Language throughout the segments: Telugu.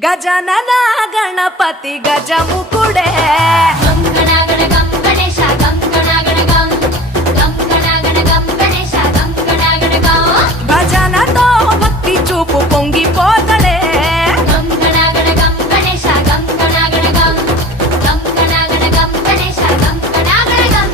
గజనన గణపతి గజముకుడే గం గణగణ గం గణేశ గం గణగణ గం గం గణగణ గం గణేశ గం గణగణ గం భజనతో భక్తి చూపు పొంగిపోతడే గం గణగణ గం గణేశ గం గణగణ గం గం గణగణ గం గణేశ గం గణగణ గం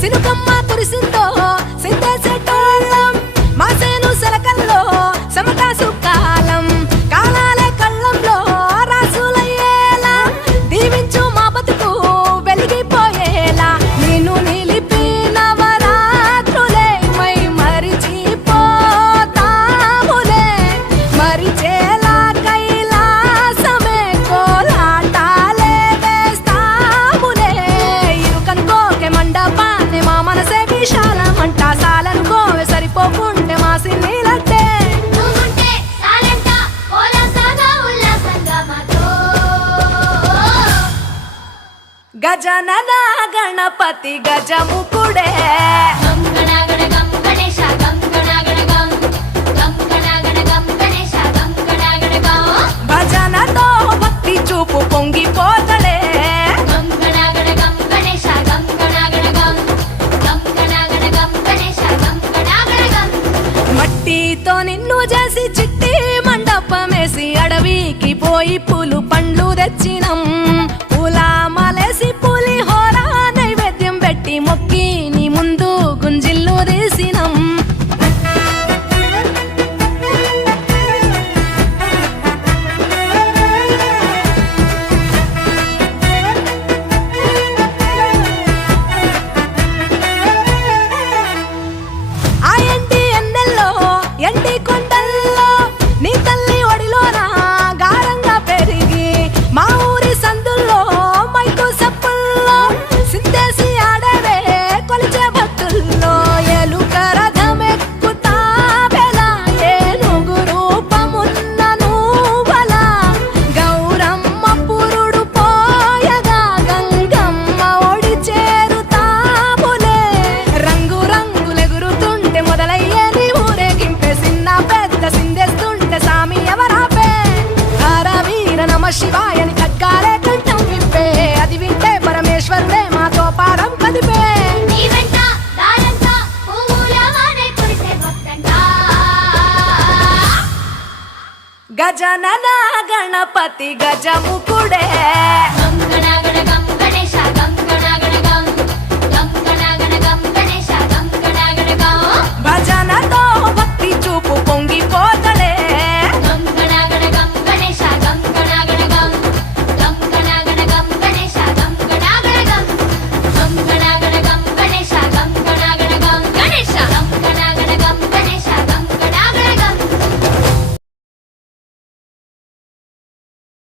సినుకమ్మ కురిసిందో సిందేసేటోళ్ళం మాసేను సెలకల్లో సమటాసు కాలం కాలాలే కళ్ళంలో రాసులయ్యేలా దీవించు మా బతుకు వెలిగిపోయేలా నిన్ను నిలిపి నవరాత్రులే మై మరిచిపోతాములే మరిచేలా కైలాసమే కోలాటాలే వేస్తాములే ఇరుకనుకోకే మండప మా మనసే విశాలమంట సాలనుకోవే సరిపోకుంటే మా సిన్నీలంటే నువ్వుంటే సాలంట ఓలసగా ఉల్లాసంగా మాతో గజనన గణపతి గజముకుడే గం గణగణ గం గణేశ గం గణగణ గం గం గణగణ గం గణేశ గం గణగణ గం భజనతో భక్తి చూపు పొంగిపోతడే గం గణగణ గం గణేశ గం గణగణ గం గం గణగణ గం గణేశ గం గణగణ గం మట్టితో నిన్ను చేసి చిట్టి మండపమేసి అడవికి పోయి పూలు పండ్లు తెచ్చినం పూల మాలేసి పులిహోర నైవేద్యం పెట్టి మొక్కి నీ ముందు గుంజిల్లు తీసినం ఆ ఎండి ఎన్నెల్లో ఎండి కొండల్లో నీ తల్లి ఒడిలోన గారంగా పెరిగి మా ఊరి సందుల్లో మైకు సప్పుల్లో సిందేసి ఆడవే కొలిచే భక్తుల్లో ఎలుక రథమెక్కుతావెలా ఏనుగు రూపమున్న నువ్వలా గౌరమ్మ పురుడు పోయగా గంగమ్మ ఒడి చేరుతాములే రంగు రంగులెగురుతుంటే మొదలయ్యే నీ ఊరేగింపే చిన్న పెద్ద సిందేస్తుంటే సామి ఎవరాపే హర వీర నమ శివాయని ఖడ్గాలే కంఠం విప్పే అది వింటే పరమేశ్వరుడే మాతో పారం కదిపే నీ వెంట దారంత పువ్వుల వానే కురిసే భక్తంట గజనన గణపతి గజముకుడే గం